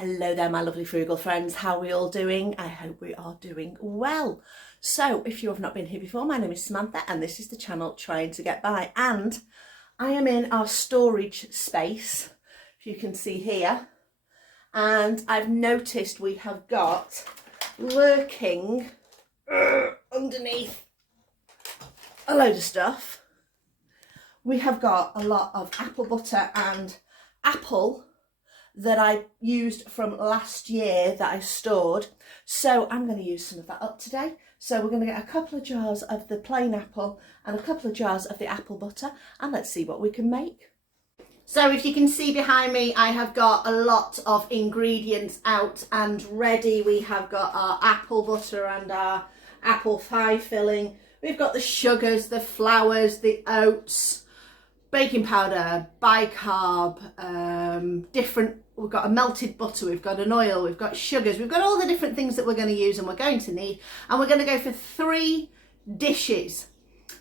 Hello there, my lovely frugal friends. How are we all doing? I hope we are doing well. So if you have not been here before, my name is Samantha and this is the channel Trying to Get By, and I am in our storage space, if you can see here, and I've noticed we have got lurking underneath a load of stuff. We have got a lot of apple butter and apple that I used from last year that I stored, so I'm going to use some of that up today. So we're going to get a couple of jars of the plain apple and a couple of jars of the apple butter, and let's see what we can make. So if you can see behind me, I have got a lot of ingredients out and ready. We have got our apple butter and our apple pie filling. We've got the sugars, the flours, the oats, baking powder, bicarb, we've got a melted butter, we've got an oil, we've got sugars, we've got all the different things that we're going to use and we're going to need, and we're going to go for 3 dishes.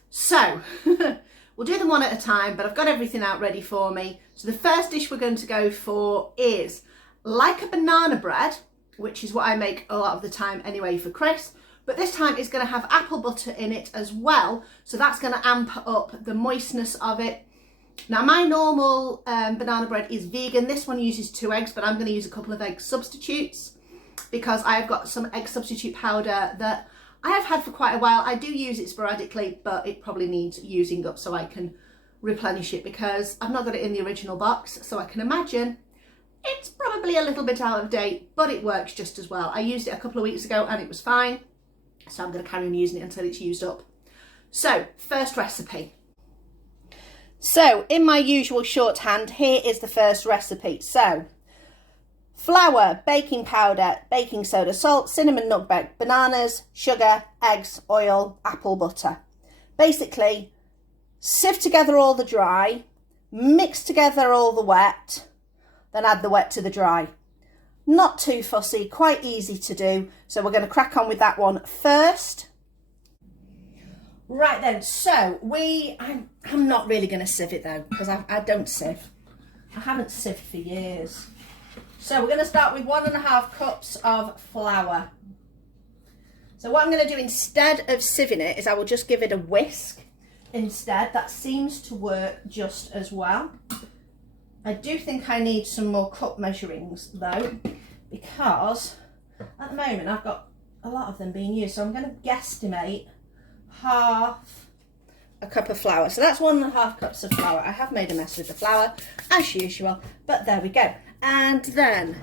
So we'll do them one at a time, but I've got everything out ready for me. So the first dish we're going to go for is like a banana bread, which is what I make a lot of the time anyway for Chris, but this time it's going to have apple butter in it as well, so that's going to amp up the moistness of it. Now my normal banana bread is vegan. This one uses 2 eggs, but I'm going to use a couple of egg substitutes because I've got some egg substitute powder that I have had for quite a while. I do use it sporadically, but it probably needs using up so I can replenish it because I've not got it in the original box, so I can imagine it's probably a little bit out of date, but it works just as well. I used it a couple of weeks ago and it was fine, so I'm going to carry on using it until it's used up. So first recipe. So in my usual shorthand, here is the first recipe. So flour, baking powder, baking soda, salt, cinnamon, nutmeg, bananas, sugar, eggs, oil, apple butter. Basically, sieve together all the dry, mix together all the wet, then add the wet to the dry. Not too fussy, quite easy to do. So we're going to crack on with that one first. Right then, so I'm not really going to sieve it though, because I don't sieve. I haven't sieved for years. So we're going to start with 1.5 cups of flour. So what I'm going to do instead of sieving it is I will just give it a whisk instead. That seems to work just as well. I do think I need some more cup measurings though, because at the moment I've got a lot of them being used. So I'm going to guesstimate half a cup of flour. So that's 1.5 cups of flour. I have made a mess with the flour as usual, but there we go. And then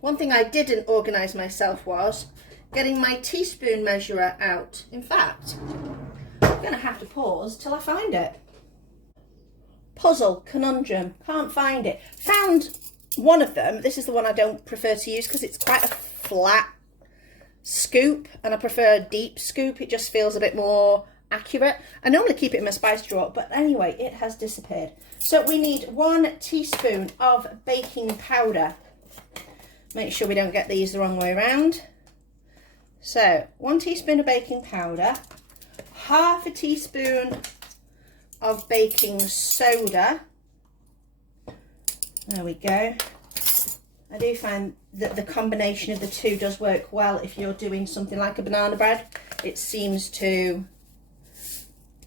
one thing I didn't organise myself was getting my teaspoon measurer out. In fact, I'm going to have to pause till I find it. Puzzle, conundrum, can't find it. Found one of them. This is the one I don't prefer to use because it's quite a flat scoop and I prefer a deep scoop. It just feels a bit more accurate. I normally keep it in my spice drawer, but anyway, it has disappeared. So we need 1 teaspoon of baking powder. Make sure we don't get these the wrong way around. So 1 teaspoon of baking powder, half a teaspoon of baking soda. There we go. I do find that the combination of the two does work well if you're doing something like a banana bread. It seems to,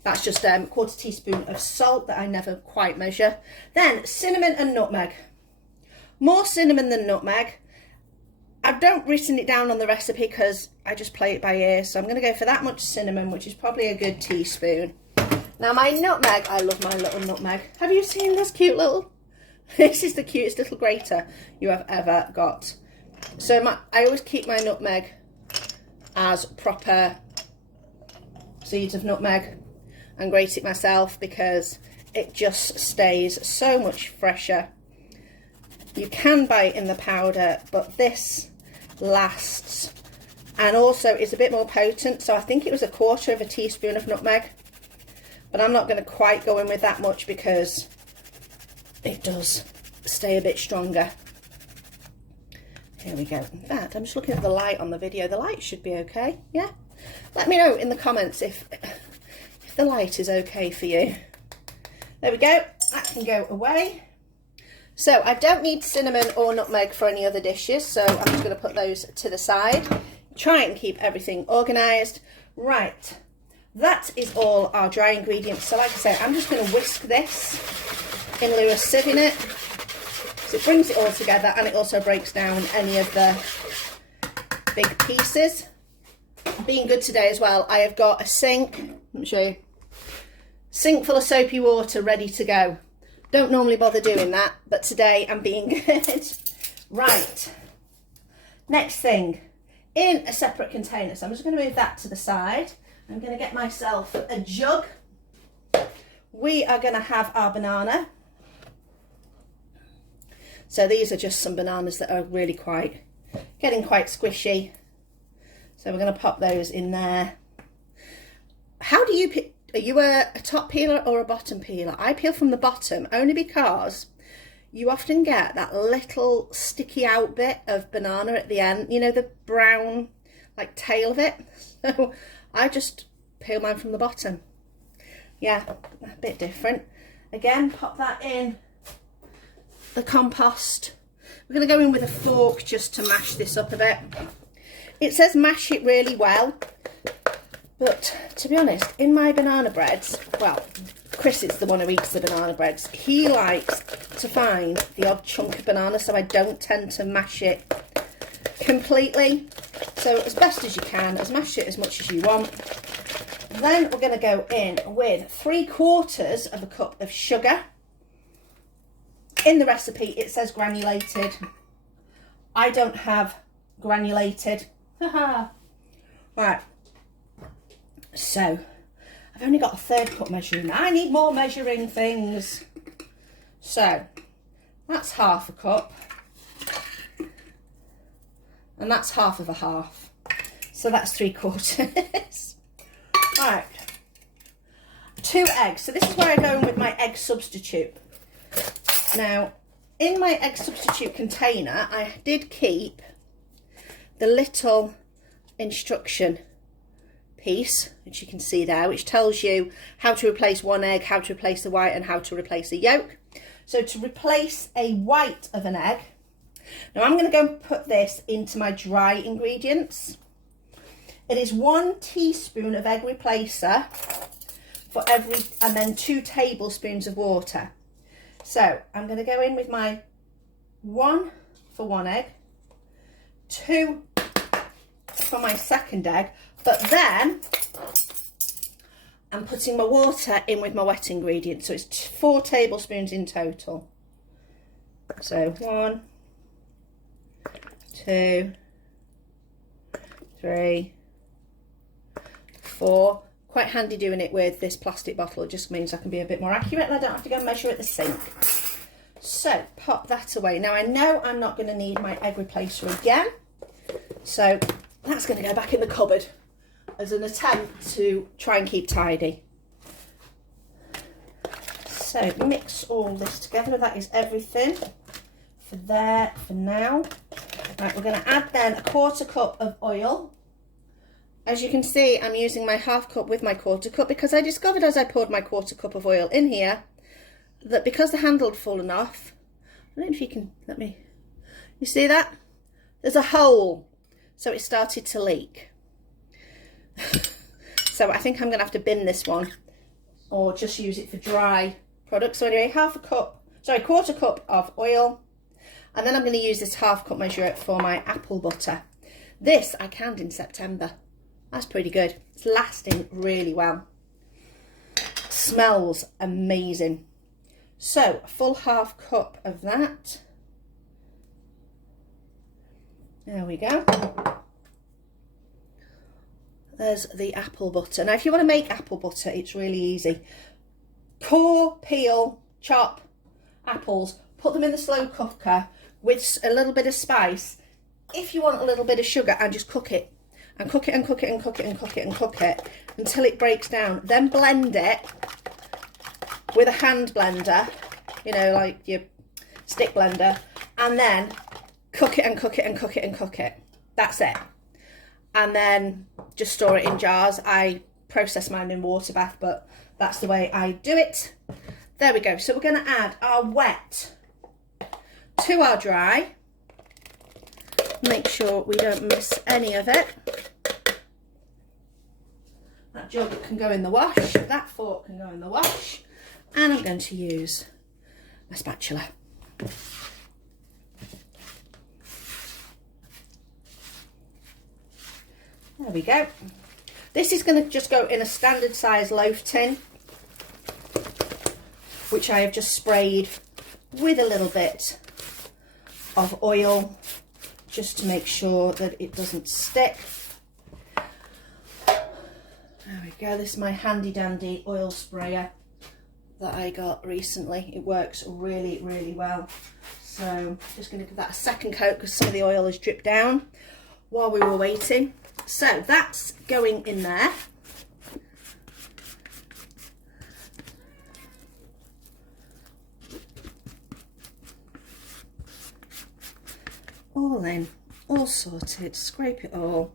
that's just a 1/4 teaspoon of salt that I never quite measure. Then cinnamon and nutmeg. More cinnamon than nutmeg. I don't written it down on the recipe because I just play it by ear. So I'm going to go for that much cinnamon, which is probably a good teaspoon. Now my nutmeg, I love my little nutmeg. Have you seen this cute little? This is the cutest little grater you have ever got. So I always keep my nutmeg as proper seeds of nutmeg and grate it myself because it just stays so much fresher. You can buy it in the powder, but this lasts and also is a bit more potent. So I think it was 1/4 teaspoon of nutmeg, but I'm not going to quite go in with that much because it does stay a bit stronger. Here we go. In fact, I'm just looking at the light on the video. The light should be okay. Yeah, let me know in the comments if the light is okay for you. There we go. That can go away. So I don't need cinnamon or nutmeg for any other dishes, so I'm just going to put those to the side. Try and keep everything organised. Right, that is all our dry ingredients. So like I say, I'm just going to whisk this in lieu of sieving it. So it brings it all together, and it also breaks down any of the big pieces. Being good today as well, I have got a sink, let me show you, sink full of soapy water ready to go. Don't normally bother doing that, but today I'm being good. Right, next thing, in a separate container, so I'm just going to move that to the side. I'm going to get myself a jug. We are going to have our banana. So these are just some bananas that are really getting quite squishy. So we're going to pop those in there. How do you pick? Are you a top peeler or a bottom peeler? I peel from the bottom only because you often get that little sticky out bit of banana at the end. You know, the brown like tail of it. So I just peel mine from the bottom. Yeah, a bit different. Again, pop that in the compost. We're going to go in with a fork just to mash this up a bit. It says mash it really well, but to be honest, in my banana breads, well, Chris is the one who eats the banana breads. He likes to find the odd chunk of banana, so I don't tend to mash it completely. So as best as you can, mash it as much as you want. Then we're going to go in with 3/4 of a cup of sugar. In the recipe, it says granulated. I don't have granulated. Right, so I've only got a 1/3 cup measuring. I need more measuring things. So that's 1/2 cup, and that's 1/2 of a half. So that's 3/4. Right, 2 eggs. So this is where I go in with my egg substitute. Now, in my egg substitute container, I did keep the little instruction piece, which you can see there, which tells you how to replace 1 egg, how to replace the white, and how to replace a yolk. So to replace a white of an egg, now I'm going to go and put this into my dry ingredients. It is 1 teaspoon of egg replacer for every, and then 2 tablespoons of water. So I'm going to go in with my 1 for 1 egg, 2 for my second egg, but then I'm putting my water in with my wet ingredients, so it's 4 tablespoons in total. So 1, 2, 3, 4. Quite handy doing it with this plastic bottle. It just means I can be a bit more accurate and I don't have to go and measure at the sink. So pop that away. Now I know I'm not going to need my egg replacer again, so that's going to go back in the cupboard as an attempt to try and keep tidy. So mix all this together. That is everything for there for now. Right, we're going to add then a 1/4 cup of oil. As you can see, I'm using my 1/2 cup with my 1/4 cup because I discovered as I poured my 1/4 cup of oil in here that because the handle had fallen off, I don't know if you can, you see that? There's a hole, so it started to leak. So I think I'm going to have to bin this one or just use it for dry products. So anyway, 1/4 cup of oil, and then I'm going to use this 1/2 cup measure for my apple butter. This I canned in September. That's pretty good. It's lasting really well. Smells amazing. So a full 1/2 cup of that. There we go. There's the apple butter. Now if you want to make apple butter, it's really easy. Core, peel, chop apples, put them in the slow cooker with a little bit of spice. If you want a little bit of sugar, and just cook it. And cook it and cook it and cook it and cook it and cook it until it breaks down. Then blend it with a hand blender, you know, like your stick blender, and then cook it and cook it and cook it and cook it. That's it. And then just store it in jars. I process mine in water bath, but that's the way I do it. There we go. So we're going to add our wet to our dry. Make sure we don't miss any of it. That jug can go in the wash, that fork can go in the wash, and I'm going to use my spatula. There we go. This is going to just go in a standard size loaf tin, which I have just sprayed with a little bit of oil just to make sure that it doesn't stick. There we go. This is my handy dandy oil sprayer that I got recently. It works really, really well. So I'm just going to give that a second coat because some of the oil has dripped down while we were waiting. So that's going in there. All in, all sorted, scrape it all.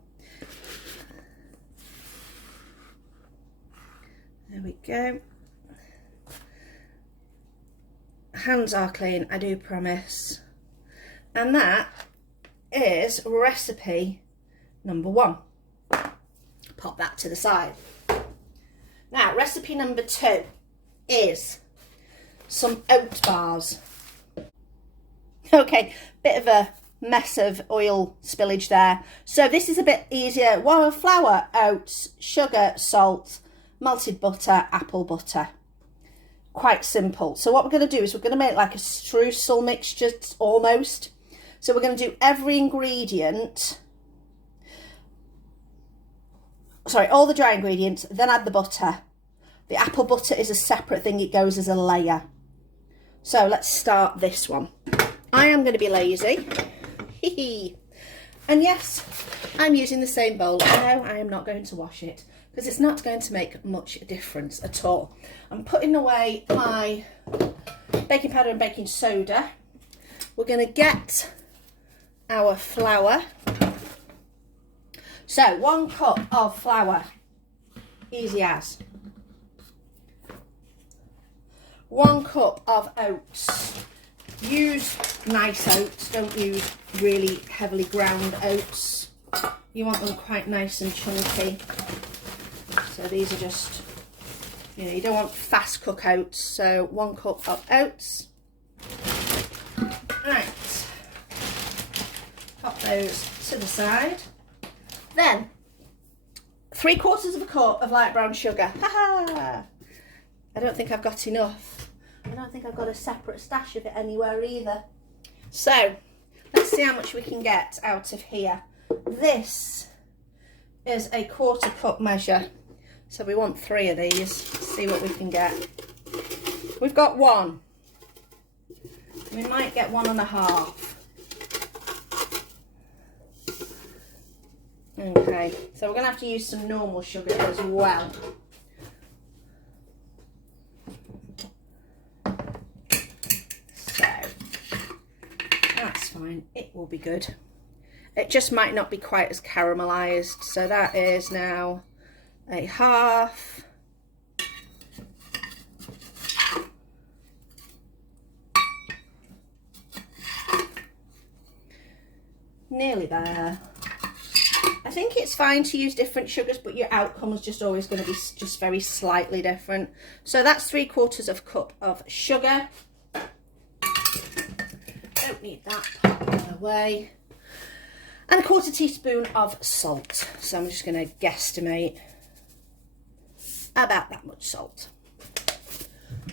There we go. Hands are clean, I do promise. And that is recipe number 1. Pop that to the side. Now, recipe number 2 is some oat bars. Okay, bit of a mess of oil spillage there. So this is a bit easier. Well, flour, oats, sugar, salt, melted butter, apple butter. Quite simple. So what we're going to do is we're going to make like a streusel mixture almost. So we're going to do every ingredient, sorry, all the dry ingredients, then add the butter. The apple butter is a separate thing, it goes as a layer. So let's start this one. I am going to be lazy. And yes, I'm using the same bowl. No, I am not going to wash it because it's not going to make much difference at all. I'm putting away my baking powder and baking soda. We're going to get our flour. So 1 cup of flour, easy as. 1 cup of oats. Use nice oats, don't use really heavily ground oats. You want them quite nice and chunky. So these are just, you know, you don't want fast cook oats. So 1 cup of oats. Right, pop those to the side. Then 3/4 cup of light brown sugar. I don't think I've got enough. I don't think I've got a separate stash of it anywhere either. So let's see how much we can get out of here. This is a 1/4 cup measure. So we want 3 of these. Let's see what we can get. We've got 1. We might get 1.5. Okay, so we're going to have to use some normal sugar as well. So, that's fine. It will be good. It just might not be quite as caramelised. So that is now a half. Nearly there. I think it's fine to use different sugars, but your outcome is just always going to be just very slightly different. So that's 3/4 cup of sugar. Don't need that, pop that away. And 1/4 teaspoon of salt. So I'm just going to guesstimate about that much salt.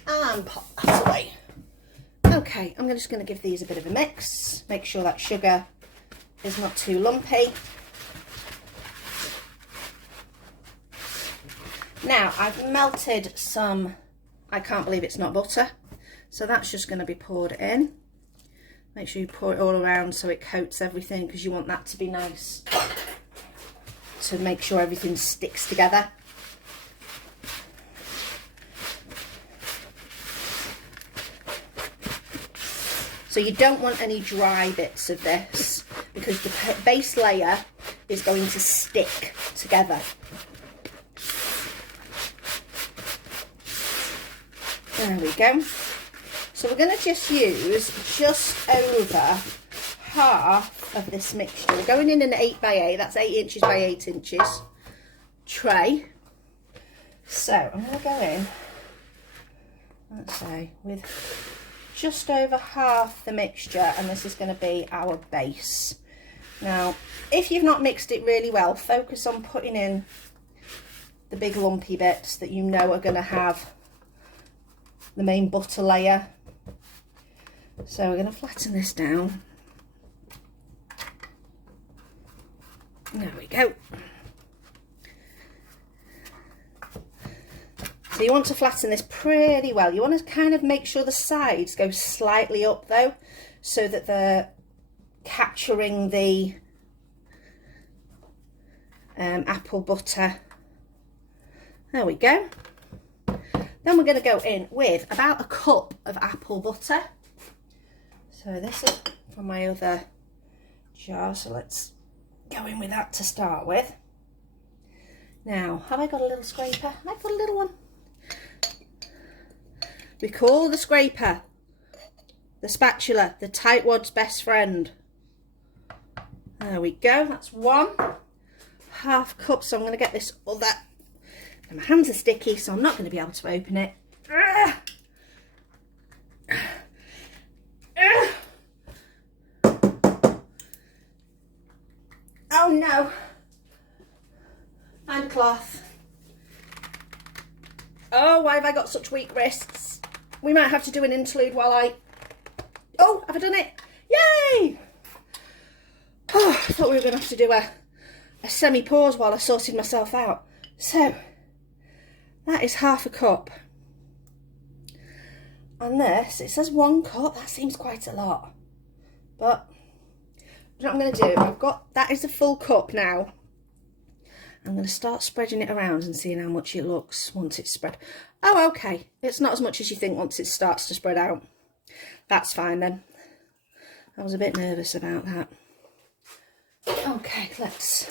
And pop that away. Okay, I'm just going to give these a bit of a mix. Make sure that sugar is not too lumpy. Now, I've melted some, I can't believe it's not butter, so that's just going to be poured in. Make sure you pour it all around so it coats everything, because you want that to be nice to make sure everything sticks together. So you don't want any dry bits of this, because the base layer is going to stick together. There we go. So we're going to just use just over half of this mixture. We're going in an 8x8, that's 8 inches by 8 inches tray. So I'm going to go in, let's say, with just over half the mixture, and this is going to be our base. Now, if you've not mixed it really well, focus on putting in the big lumpy bits that you know are going to have the main butter layer. So we're going to flatten this down. There we go. So you want to flatten this pretty well. You want to kind of make sure the sides go slightly up though, so that they're capturing the apple butter. There we go. Then we're going to go in with about a cup of apple butter. So this is from my other jar, so let's go in with that to start with. Now, have I got a little scraper? I've got a little one. We call the scraper the spatula, the tightwad's best friend. There we go, that's 1/2 cup. So I'm going to get this other, and my hands are sticky, so I'm not going to be able to open it. Oh no, and cloth. Oh, why have I got such weak wrists? We might have to do an interlude while I... Oh, have I done it? Yay! Oh, I thought we were going to have to do a semi-pause while I sorted myself out. So, that is 1/2 cup. And this, it says 1 cup. That seems quite a lot. But, what I'm going to do, I've got, that is a full cup now. I'm going to start spreading it around and seeing how much it looks once it's spread. Oh, okay. It's not as much as you think once it starts to spread out. That's fine then. I was a bit nervous about that. Okay, let's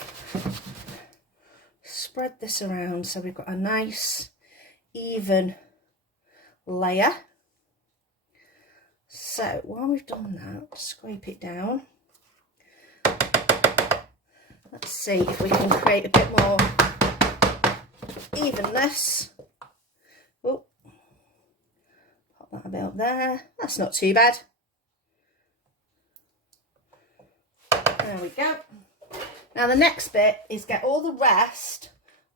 spread this around so we've got a nice, even layer. So, while we've done that, scrape it down. Let's see if we can create a bit more evenness. Oh, pop that a bit up there. That's not too bad. There we go. Now the next bit is get all the rest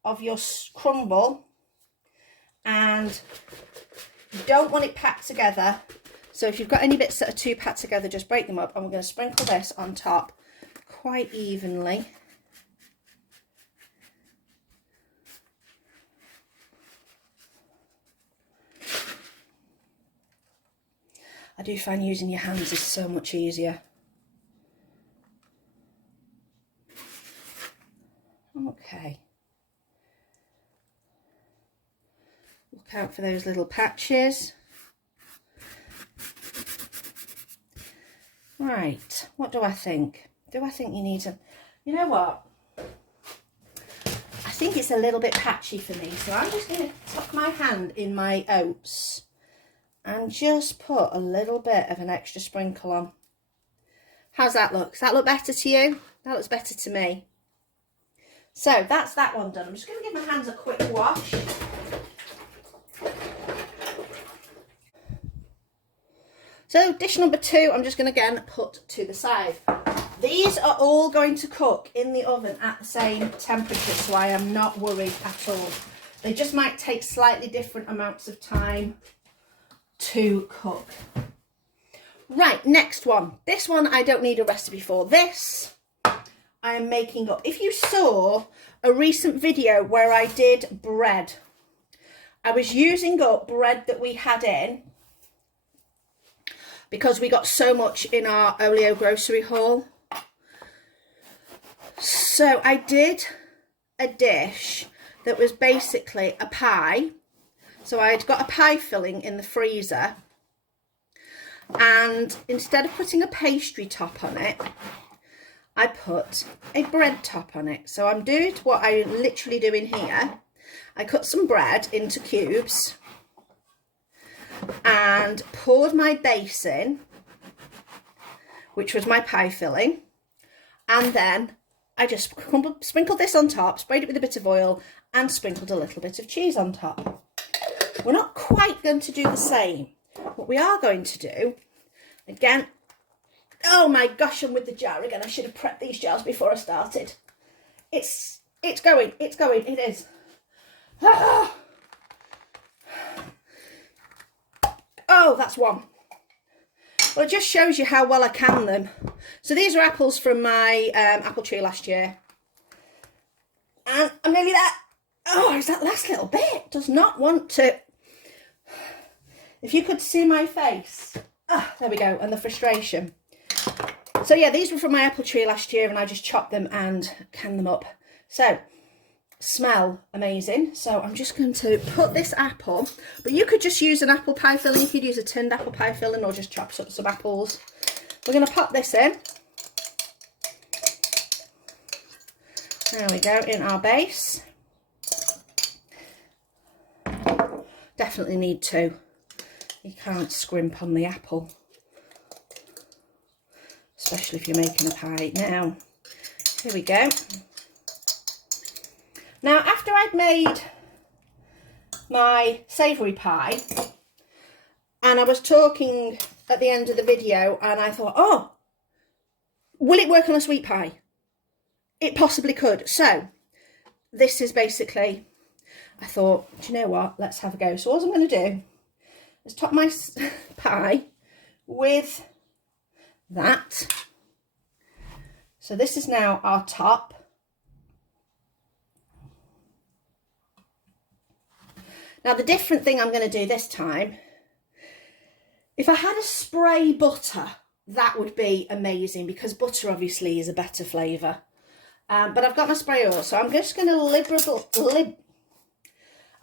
of your crumble, and you don't want it packed together. So if you've got any bits that are too packed together, just break them up, and we're going to sprinkle this on top quite evenly. I do find using your hands is so much easier. Okay. Look out for those little patches. Right, what do I think? Do I think you need to... You know what? I think it's a little bit patchy for me, so I'm just going to tuck my hand in my oats and just put a little bit of an extra sprinkle on. How's that look? Does that look better to you? That looks better to me. So that's that one done. I'm just going to give my hands a quick wash. So dish number 2, I'm just going to again put to the side. These are all going to cook in the oven at the same temperature, so I am not worried at all. They just might take slightly different amounts of time to cook. Right, next one. This one I don't need a recipe for. This I am making up. If you saw a recent video where I did bread, I was using up bread that we had in because we got so much in our Olio grocery haul. So I did a dish that was basically a pie. So I'd got a pie filling in the freezer, and instead of putting a pastry top on it, I put a bread top on it. So I'm doing what I literally do in here. I cut some bread into cubes, and poured my base in, which was my pie filling, and then I just sprinkled this on top, sprayed it with a bit of oil, and sprinkled a little bit of cheese on top. We're not quite going to do the same. What we are going to do, again, oh my gosh, I'm with the jar again. I should have prepped these jars before I started. It's going, it is. Ah. Oh, that's one. Well, it just shows you how well I can them. So these are apples from my apple tree last year. And I'm nearly there. Oh, it's that last little bit. Does not want to. If you could see my face. Ah, there we go. And the frustration. So yeah, these were from my apple tree last year and I just chopped them and canned them up. So, smell amazing. So I'm just going to put this apple, but you could just use an apple pie filling. You could use a tinned apple pie filling or just chop up some apples. We're going to pop this in. There we go, in our base. Definitely need to. You can't scrimp on the apple, especially if you're making a pie. Now, here we go. Now, after I'd made my savoury pie, and I was talking at the end of the video, and I thought, oh, will it work on a sweet pie? It possibly could. So, this is basically, I thought, do you know what? Let's have a go. So, all I'm going to do is top my pie with that. So, this is now our top. Now, the different thing I'm going to do this time, if I had a spray butter, that would be amazing because butter obviously is a better flavour. But I've got my spray oil, so I'm just going to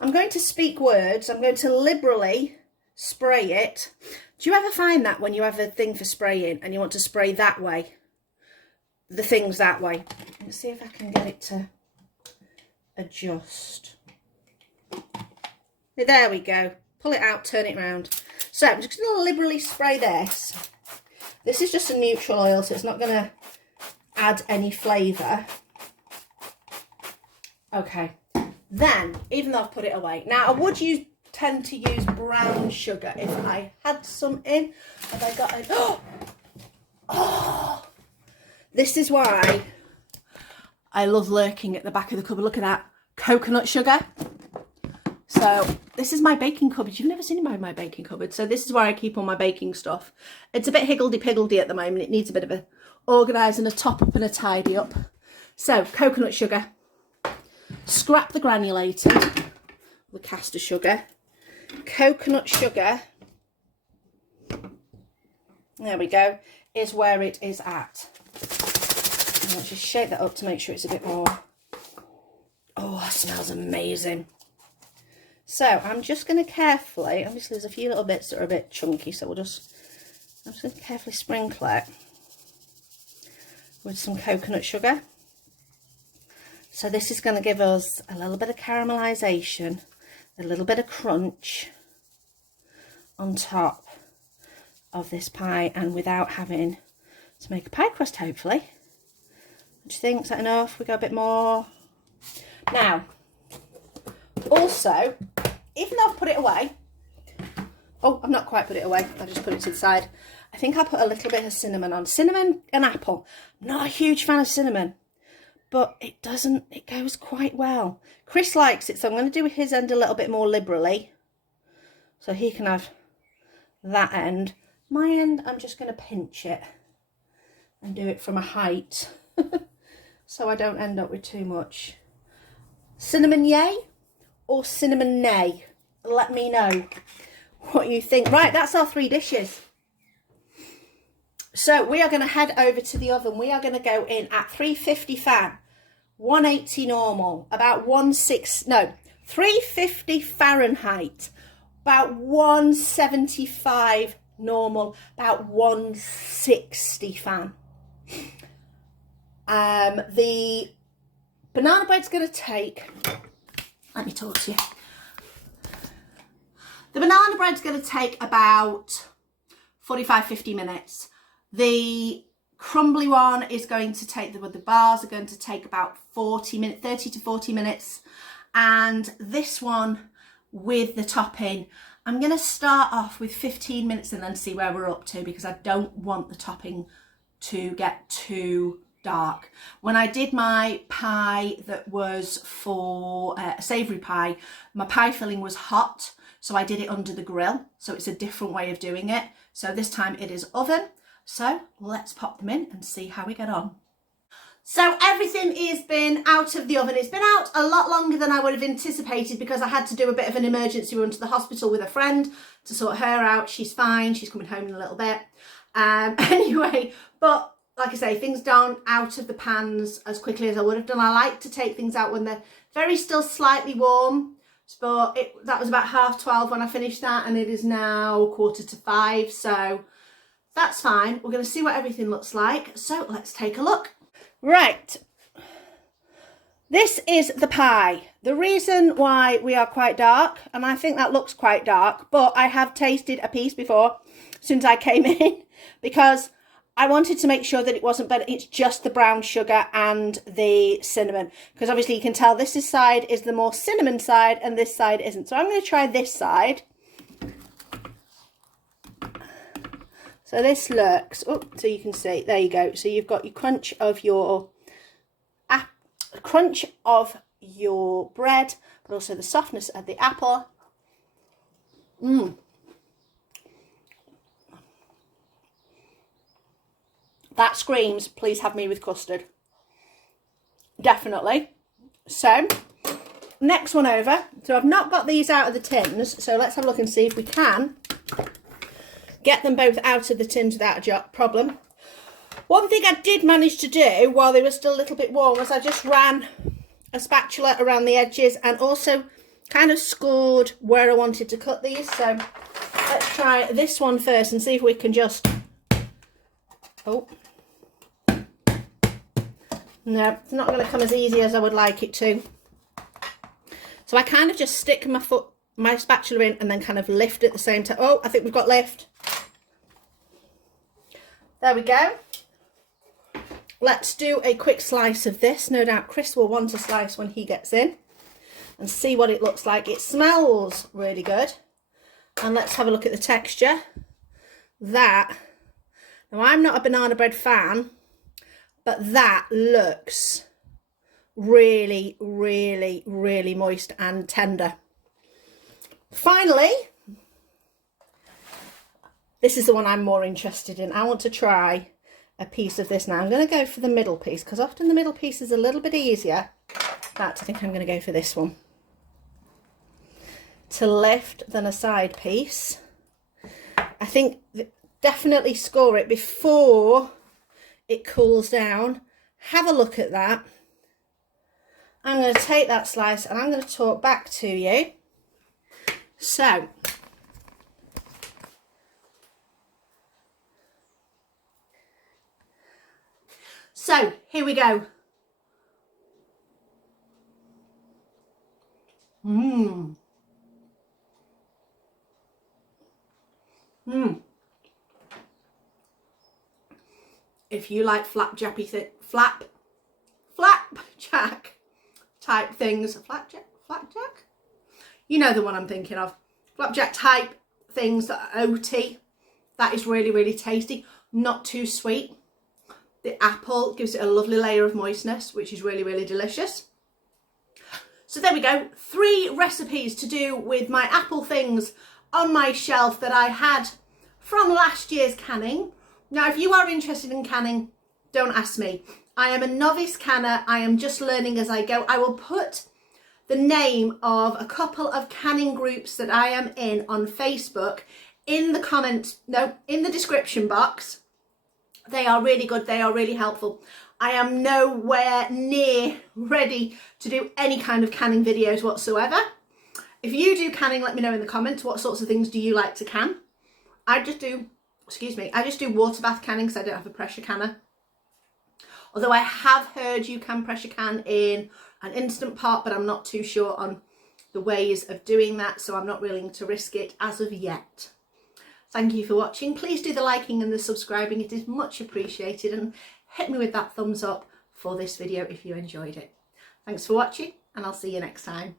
I'm going to speak words. I'm going to liberally spray it. Do you ever find that when you have a thing for spraying and you want to spray that way, the things that way? Let's see if I can get it to adjust. There we go. Pull it out, turn it round. So I'm just going to liberally spray this. This is just a neutral oil, so it's not going to add any flavour. Okay. Then, even though I've put it away. Now, I would tend to use brown sugar if I had some in. Have I got it? Oh! This is why I love lurking at the back of the cupboard. Look at that. Coconut sugar. So this is my baking cupboard. You've never seen my baking cupboard. So this is where I keep all my baking stuff. It's a bit higgledy-piggledy at the moment. It needs a bit of a organising, a top up and a tidy up. So coconut sugar. Scrap the granulated, the caster sugar. Coconut sugar. There we go. Is where it is at. And let's just shake that up to make sure it's a bit more. Oh, it smells amazing. So I'm just going to carefully, obviously there's a few little bits that are a bit chunky, so I'm just going to carefully sprinkle it with some coconut sugar. So this is going to give us a little bit of caramelisation, a little bit of crunch on top of this pie, and without having to make a pie crust, hopefully. What do you think? Is that enough? We go a bit more. Now, also, even though I've put it away, oh, I've not quite put it away, I just put it to the side. I think I'll put a little bit of cinnamon on. Cinnamon and apple. I'm not a huge fan of cinnamon, but it goes quite well. Chris likes it, so I'm going to do his end a little bit more liberally, so he can have that end. My end, I'm just going to pinch it and do it from a height, so I don't end up with too much. Cinnamon yay or cinnamon nay? Let me know what you think. Right, that's our 3 dishes. So we are going to head over to the oven. We are going to go in at 350 fan, 180 normal, about 350 Fahrenheit, about 175 normal, about 160 fan. The banana bread's going to take, let me talk to you. The banana bread's going to take about 45-50 minutes. The crumbly one is going to take, the bars are going to take about 30 to 40 minutes. And this one with the topping, I'm going to start off with 15 minutes and then see where we're up to, because I don't want the topping to get too dark. When I did my pie that was for a savoury pie, my pie filling was hot, so I did it under the grill. So it's a different way of doing it. So this time it is oven. So let's pop them in and see how we get on. So everything has been out of the oven. It's been out a lot longer than I would have anticipated because I had to do a bit of an emergency run to the hospital with a friend to sort her out. She's fine. She's coming home in a little bit. Anyway, but like I say, things don't out of the pans as quickly as I would have done. I like to take things out when they're very still slightly warm. But that was about 12:30 when I finished that, and it is now 4:45. So that's fine. We're going to see what everything looks like. So let's take a look. Right, this is the pie. The reason why we are quite dark, and I think that looks quite dark, but I have tasted a piece before since I came in because I wanted to make sure that it wasn't, but it's just the brown sugar and the cinnamon, because obviously you can tell this side is the more cinnamon side and this side isn't. So I'm going to try this side. So this looks, oh, so you can see, there you go. So you've got your crunch of your bread, but also the softness of the apple. That screams, please have me with custard. Definitely. So, next one over. So I've not got these out of the tins, so let's have a look and see if we can get them both out of the tins without a problem. One thing I did manage to do while they were still a little bit warm was I just ran a spatula around the edges and also kind of scored where I wanted to cut these. So let's try this one first and see if we can just, oh, no, it's not going to come as easy as I would like it to. So I kind of just stick my spatula in and then kind of lift at the same time. Oh, I think we've got lift. There we go. Let's do a quick slice of this. No doubt Chris will want a slice when he gets in and see what it looks like. It smells really good. And let's have a look at the texture. Now I'm not a banana bread fan, but that looks really, really, really moist and tender. Finally, this is the one I'm more interested in. I want to try a piece of this now. I'm going to go for the middle piece because often the middle piece is a little bit easier. But I think I'm going to go for this one to lift than a side piece. I think definitely score it before it cools down. Have a look at that. I'm going to take that slice and I'm going to talk back to you. So here we go. If you like flapjack type things, flapjack? You know the one I'm thinking of. Flapjack type things that are oaty. That is really, really tasty. Not too sweet. The apple gives it a lovely layer of moistness, which is really, really delicious. So there we go. 3 recipes to do with my apple things on my shelf that I had from last year's canning. Now, if you are interested in canning, don't ask me. I am a novice canner. I am just learning as I go. I will put the name of a couple of canning groups that I am in on Facebook in the description box. They are really good. They are really helpful. I am nowhere near ready to do any kind of canning videos whatsoever. If you do canning, let me know in the comments. What sorts of things do you like to can? I just do water bath canning because I don't have a pressure canner. Although I have heard you can pressure can in an Instant Pot, but I'm not too sure on the ways of doing that, so I'm not willing to risk it as of yet. Thank you for watching. Please do the liking and the subscribing, it is much appreciated, and hit me with that thumbs up for this video if you enjoyed it. Thanks for watching, and I'll see you next time.